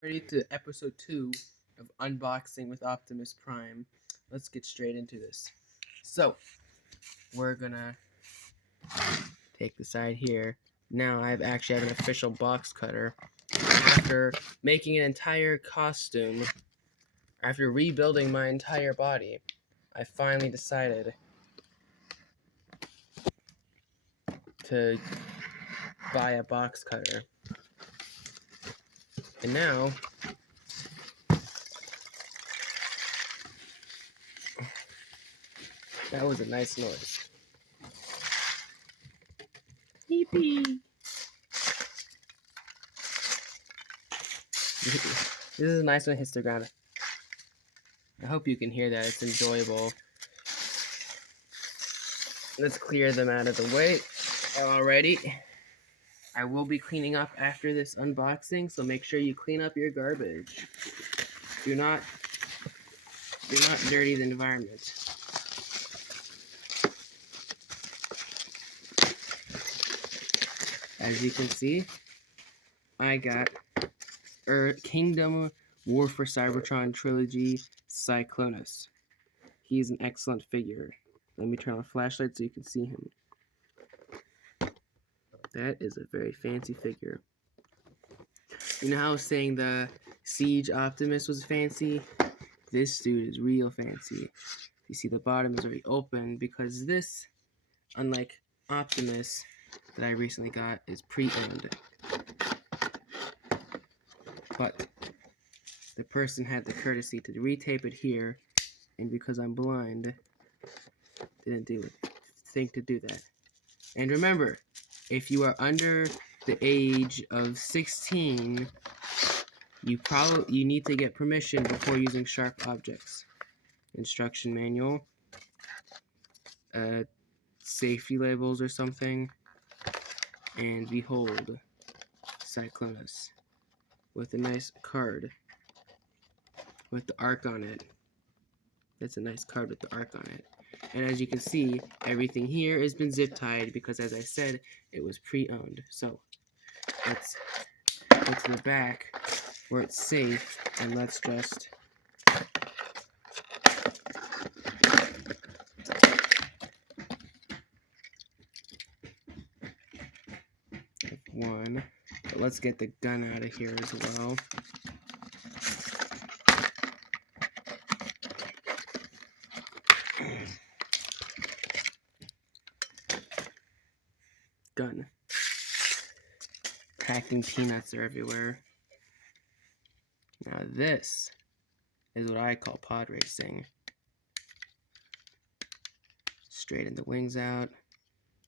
Ready to episode 2 of Unboxing with Optimus Prime. Let's get straight into this. So, we're gonna take the side here. Now I actually have an official box cutter. After making an entire costume, after rebuilding my entire body, I finally decided to buy a box cutter. And now, that was a nice noise. Yippee! This is a nice one, hits the ground. I hope you can hear that. It's enjoyable. Let's clear them out of the way. Alrighty. I will be cleaning up after this unboxing, so make sure you clean up your garbage. Do not dirty the environment. As you can see, I got Kingdom War for Cybertron Trilogy Cyclonus. He's an excellent figure. Let me turn on a flashlight so you can see him. That is a very fancy figure. You know how I was saying the Siege Optimus was fancy? This dude is real fancy. You see the bottom is already open because this, unlike Optimus that I recently got, is pre-owned. But the person had the courtesy to retape it here, and because I'm blind, didn't think to do that. And remember, if you are under the age of 16, you need to get permission before using sharp objects. Instruction manual, safety labels or something, and behold, Cyclonus with a nice card with the arc on it. That's a nice card with the arc on it. And as you can see, everything here has been zip tied because, as I said, it was pre-owned. So let's go to the back where it's safe, and let's just one. But let's get the gun out of here as well. Gun. Packing peanuts are everywhere. Now this is what I call pod racing. Straighten the wings out,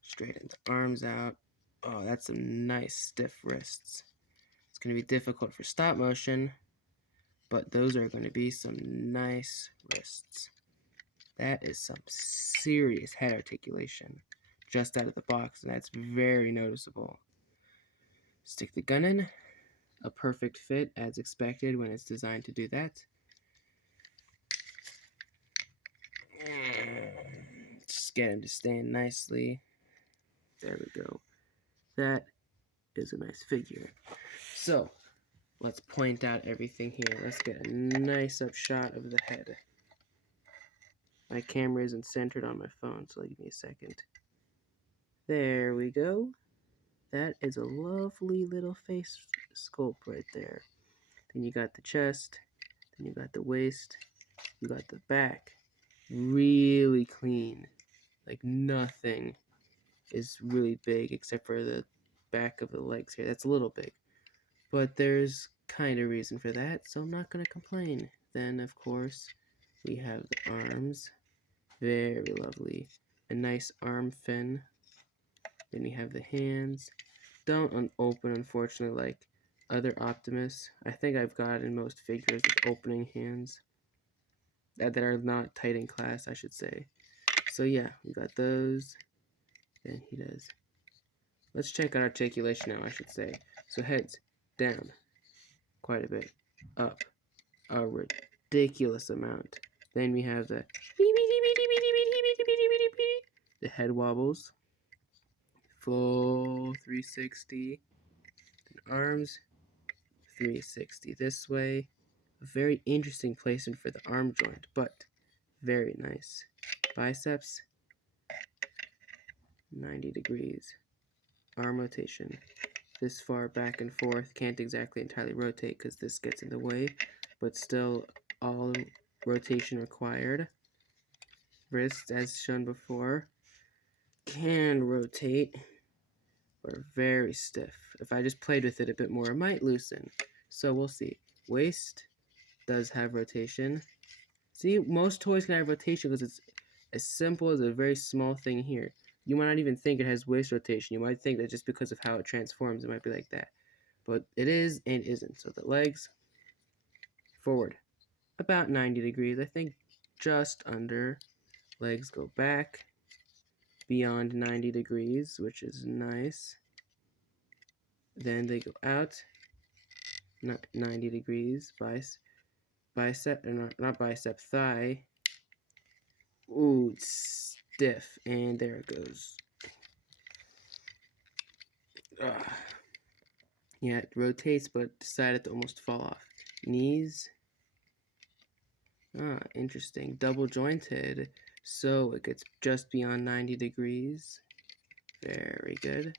straighten the arms out. Oh, that's some nice stiff wrists. It's going to be difficult for stop motion, but those are going to be some nice wrists. That is some serious head articulation just out of the box, and that's very noticeable. Stick the gun in. A perfect fit as expected when it's designed to do that. Just get him to stand nicely. There we go. That is a nice figure. So, let's point out everything here. Let's get a nice up shot of the head. My camera isn't centered on my phone, so give me a second. There we go. That is a lovely little face sculpt right there. Then you got the chest. Then you got the waist. You got the back. Really clean. Like nothing is really big except for the back of the legs here. That's a little big. But there's kind of reason for that, so I'm not going to complain. Then, of course, we have the arms. Very lovely. A nice arm fin. Then you have the hands. Don't open, unfortunately, like other Optimus. I think I've gotten most figures with opening hands. That are not tight in class, I should say. So yeah, we got those. Then he does. Let's check on articulation now, I should say. So heads down quite a bit. Up a ridiculous amount. Then we have the head wobbles. Full 360. And arms 360 this way. A very interesting placement for the arm joint, but very nice. Biceps, 90 degrees. Arm rotation. This far back and forth. Can't exactly entirely rotate because this gets in the way, but still all rotation required. Wrist, as shown before, can rotate, but very stiff. If I just played with it a bit more, it might loosen. So we'll see. Waist does have rotation. See, most toys can have rotation because it's as simple as a very small thing here. You might not even think it has waist rotation. You might think that just because of how it transforms, it might be like that. But it is and isn't. So the legs, forward, about 90 degrees. I think just under. Legs go back, beyond 90 degrees, which is nice. Then they go out, 90 degrees. Bicep, not bicep, thigh. Ooh, it's stiff, and there it goes. Yeah, it rotates, but decided to almost fall off. Knees. Interesting. Double jointed, so it gets just beyond 90 degrees. Very good.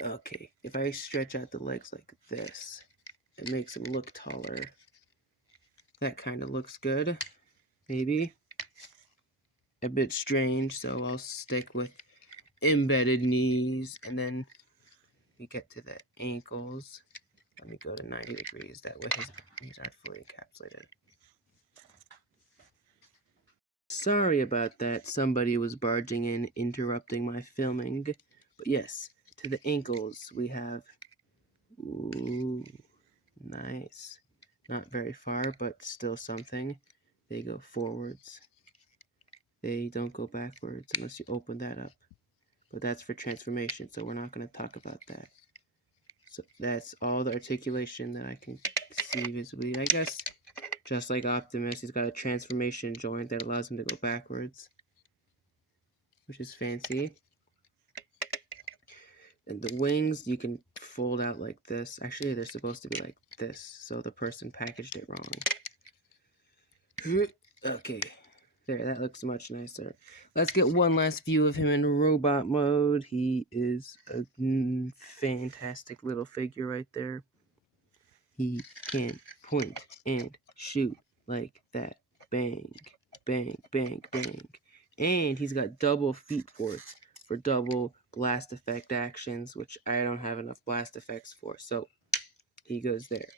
Okay, if I stretch out the legs like this, it makes them look taller. That kind of looks good. Maybe. A bit strange, so I'll stick with embedded knees, and then we get to the ankles. Let me go to 90 degrees. That way his knees aren't fully encapsulated. Sorry about that. Somebody was barging in, interrupting my filming. But yes, to the ankles we have... Ooh, nice. Not very far, but still something. They go forwards. They don't go backwards unless you open that up. But that's for transformation, so we're not going to talk about that. So that's all the articulation that I can see visibly. I guess just like Optimus, he's got a transformation joint that allows him to go backwards, which is fancy. And the wings you can fold out like this. Actually, they're supposed to be like this, so the person packaged it wrong. Okay, there, that looks much nicer. Let's get one last view of him in robot mode. He is a fantastic little figure right there. He can point and shoot like that. Bang, bang, bang, bang. And he's got double feet ports for double blast effect actions, which I don't have enough blast effects for. So he goes there.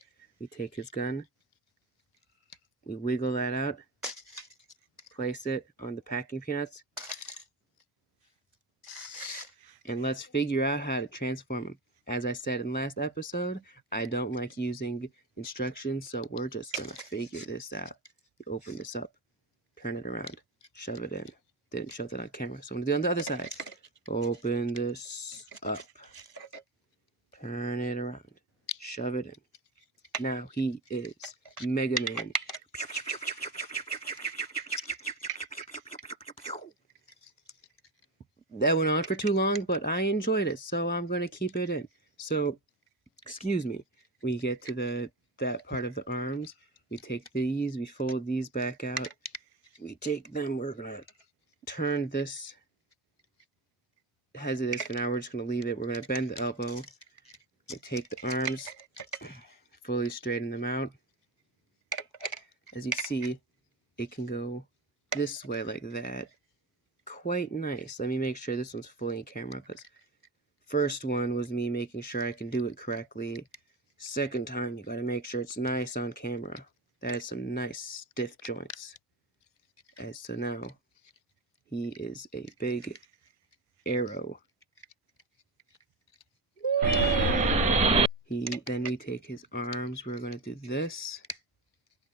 We take his gun. We wiggle that out. Place it on the packing peanuts. And let's figure out how to transform him. As I said in last episode, I don't like using instructions, so we're just going to figure this out. You open this up, turn it around, shove it in. Didn't show that on camera, so I'm going to do it on the other side. Open this up, turn it around, shove it in. Now he is Mega Man. That went on for too long, but I enjoyed it, so I'm going to keep it in. So, excuse me, we get to that part of the arms. We take these, we fold these back out. We take them, we're going to turn this as it is for now. We're just going to leave it. We're going to bend the elbow. We take the arms, fully straighten them out. As you see, it can go this way like that. Quite nice. Let me make sure this one's fully in camera, because first one was me making sure I can do it correctly. Second time, you gotta make sure it's nice on camera. That is some nice stiff joints. And so now, he is a big arrow. Then we take his arms, we're gonna do this.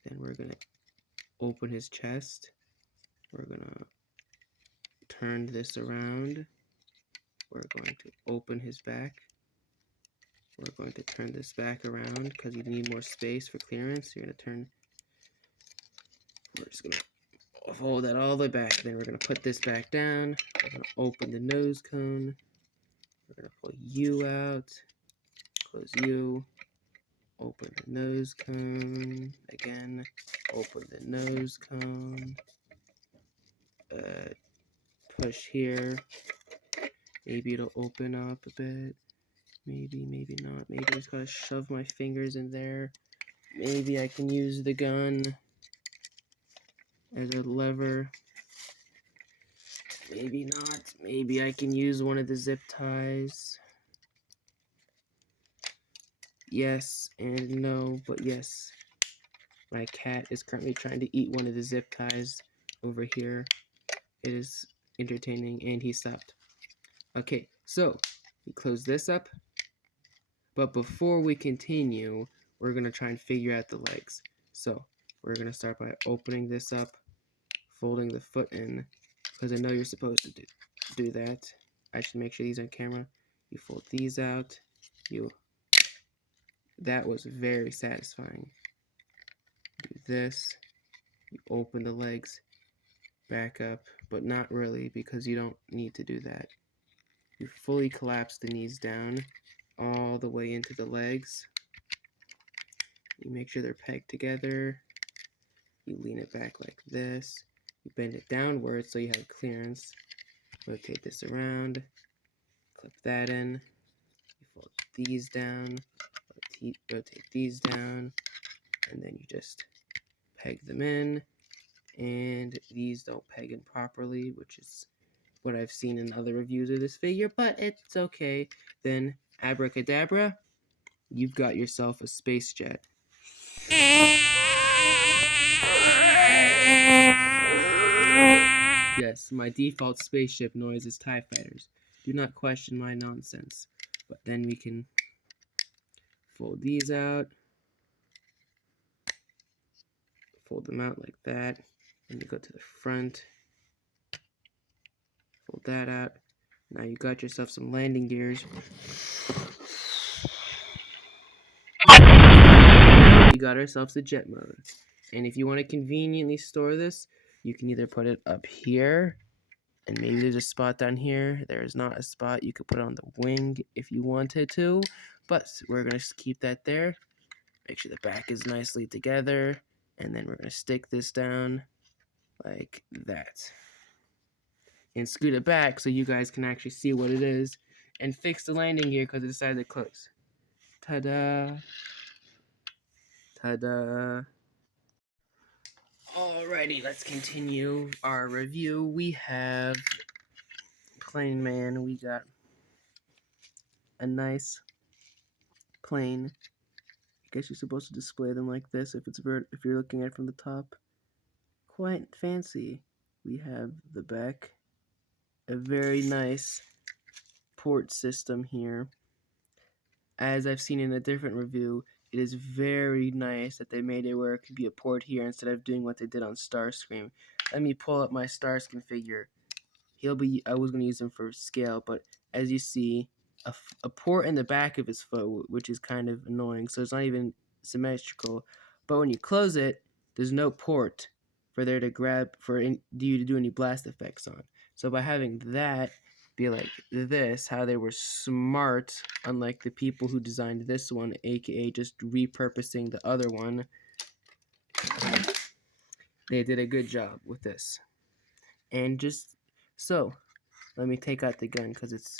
Then we're gonna open his chest. We're gonna turn this around. We're going to open his back. We're going to turn this back around because you need more space for clearance. You're going to turn. We're just going to fold that all the way back. Then we're going to put this back down. We're going to open the nose cone. We're going to pull you out. Close you. Open the nose cone. Again, open the nose cone. Push here. Maybe it'll open up a bit. Maybe, maybe not. Maybe I just gotta shove my fingers in there. Maybe I can use the gun as a lever. Maybe not. Maybe I can use one of the zip ties. Yes and no, but yes. My cat is currently trying to eat one of the zip ties over here. It is entertaining, and he stopped. Okay, so we close this up. But before we continue, we're going to try and figure out the legs. So we're going to start by opening this up, folding the foot in, because I know you're supposed to do that. I should make sure these are on camera. You fold these out. That was very satisfying. Do this. You open the legs back up, but not really, because you don't need to do that. You fully collapse the knees down all the way into the legs. You make sure they're pegged together. You lean it back like this. You bend it downward so you have clearance. Rotate this around. Clip that in. You fold these down. Rotate these down. And then you just peg them in. And these don't peg in properly, which is what I've seen in other reviews of this figure, but it's okay. Then, abracadabra, you've got yourself a space jet. Yes, my default spaceship noise is TIE fighters. Do not question my nonsense. But then we can fold these out. Fold them out like that. And you go to the front. Fold that out. Now you got yourself some landing gears. We got ourselves a jet mode. And if you want to conveniently store this, you can either put it up here, and maybe there's a spot down here. There is not a spot. You could put it on the wing if you wanted to, but we're going to keep that there. Make sure the back is nicely together, and then we're going to stick this down like that. And scoot it back so you guys can actually see what it is, and fix the landing gear because it decided to close. Ta-da! Ta-da! Alrighty, let's continue our review. We have Plane Man. We got a nice plane. I guess you're supposed to display them like this if you're looking at it from the top. Quite fancy. We have the back. A very nice port system here. As I've seen in a different review, it is very nice that they made it where it could be a port here instead of doing what they did on Starscream. Let me pull up my Starscream figure. I was going to use him for scale, but as you see, a port in the back of his foot, which is kind of annoying, so it's not even symmetrical. But when you close it, there's no port for there to grab, for you to do any blast effects on. So by having that be like this, how they were smart, unlike the people who designed this one, aka just repurposing the other one, they did a good job with this. And just so, let me take out the gun because it's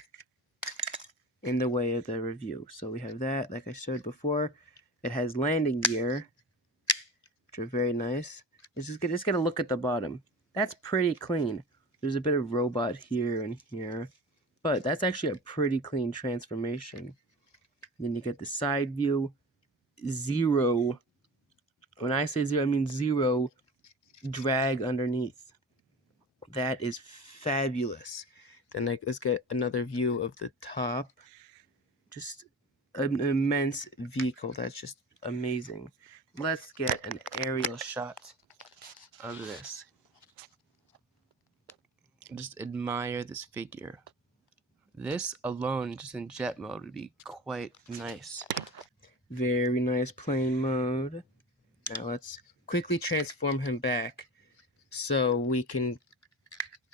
in the way of the review. So we have that, like I showed before. It has landing gear, which are very nice. Just get a look at the bottom. That's pretty clean. There's a bit of robot here and here, but that's actually a pretty clean transformation. Then you get the side view. Zero. When I say zero, I mean zero drag underneath. That is fabulous. Then let's get another view of the top. Just an immense vehicle that's just amazing. Let's get an aerial shot of this. Just admire this figure. This alone, just in jet mode, would be quite nice. Very nice plane mode. Now let's quickly transform him back so we can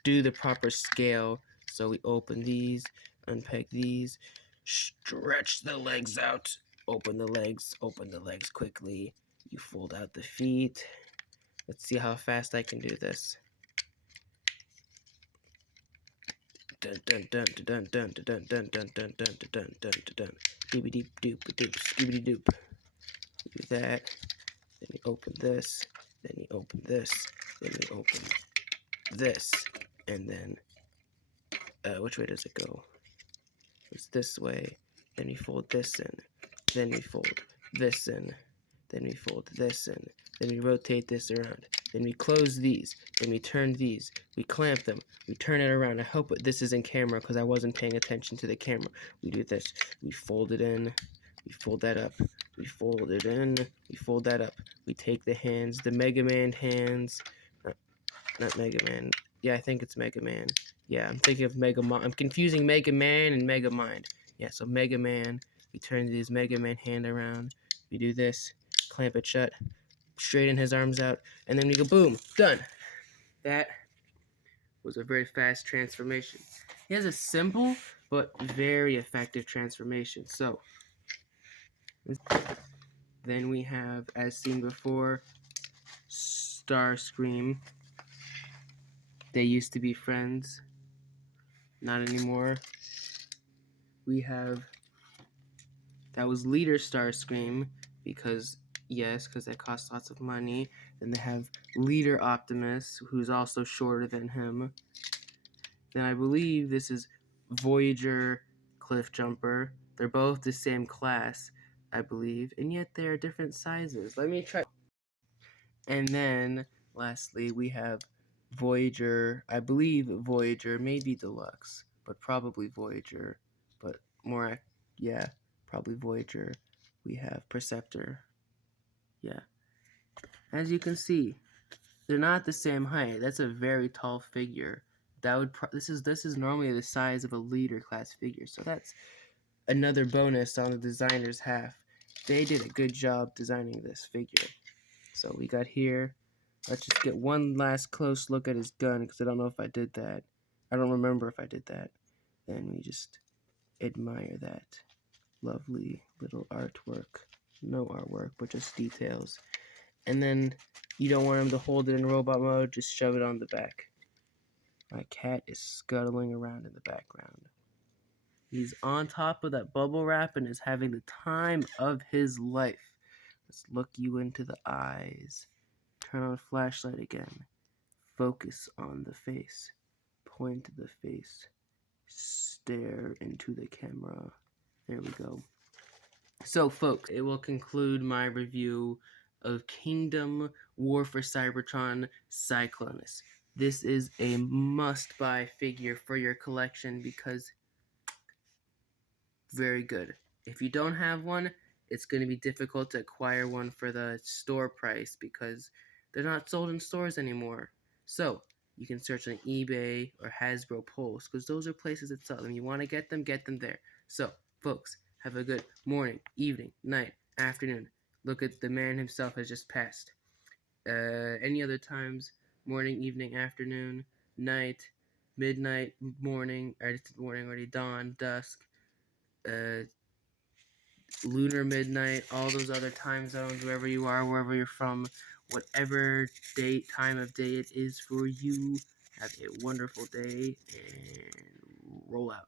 do the proper scale. So we open these, unpeg these, stretch the legs out, open the legs quickly. You fold out the feet. Let's see how fast I can do this. Dun dun dun dun dun dun dun dun dun dun dun dun dun dun. Doobie doop doop scoobity doop. Do that. Then you open this. Then you open this. Then you open this. And then which way does it go? It's this way. Then we fold this in. Then we fold this in. Then we fold this in. Then we rotate this around. Then we close these. Then we turn these. We clamp them. We turn it around. I hope this is in camera because I wasn't paying attention to the camera. We do this. We fold it in. We fold that up. We fold it in. We fold that up. We take the hands, the Mega Man hands. Not Mega Man. Yeah, I think it's Mega Man. Yeah, I'm thinking of Mega Mind. I'm confusing Mega Man and Mega Mind. Yeah, so Mega Man. We turn this Mega Man hand around. We do this. Clamp it shut. Straighten his arms out. And then we go boom. Done. That was a very fast transformation. He has a simple but very effective transformation. So, then we have, as seen before, Starscream. They used to be friends. Not anymore. We have, that was Leader Starscream, because that costs lots of money. Then they have Leader Optimus, who's also shorter than him. Then I believe this is Voyager Cliffjumper. They're both the same class, I believe, and yet they are different sizes. Let me try. And then, lastly, we have Voyager. I believe Voyager, maybe Deluxe, but probably Voyager. But more, yeah, probably Voyager. We have Perceptor. Yeah. As you can see, they're not the same height. That's a very tall figure. That would this is normally the size of a leader class figure. So that's another bonus on the designer's half. They did a good job designing this figure. So we got here. Let's just get one last close look at his gun, because I don't know if I did that. I don't remember if I did that. Then we just admire that lovely little artwork. No artwork, but just details. And then you don't want him to hold it in robot mode, just shove it on the back. My cat is scuttling around in the background. He's on top of that bubble wrap and is having the time of his life. Let's look you into the eyes. Turn on flashlight again. Focus on the face. Point to the face. Stare into the camera. There we go. So, folks, it will conclude my review of Kingdom War for Cybertron Cyclonus. This is a must-buy figure for your collection because very good. If you don't have one, it's going to be difficult to acquire one for the store price because they're not sold in stores anymore. So, you can search on eBay or Hasbro Pulse because those are places that sell them. You want to get them there. So, folks, have a good morning, evening, night, afternoon. Look at the man himself has just passed. Any other times, morning, evening, afternoon, night, midnight, morning, already dawn, dusk, lunar midnight, all those other time zones, wherever you are, wherever you're from, whatever time of day it is for you, have a wonderful day and roll out.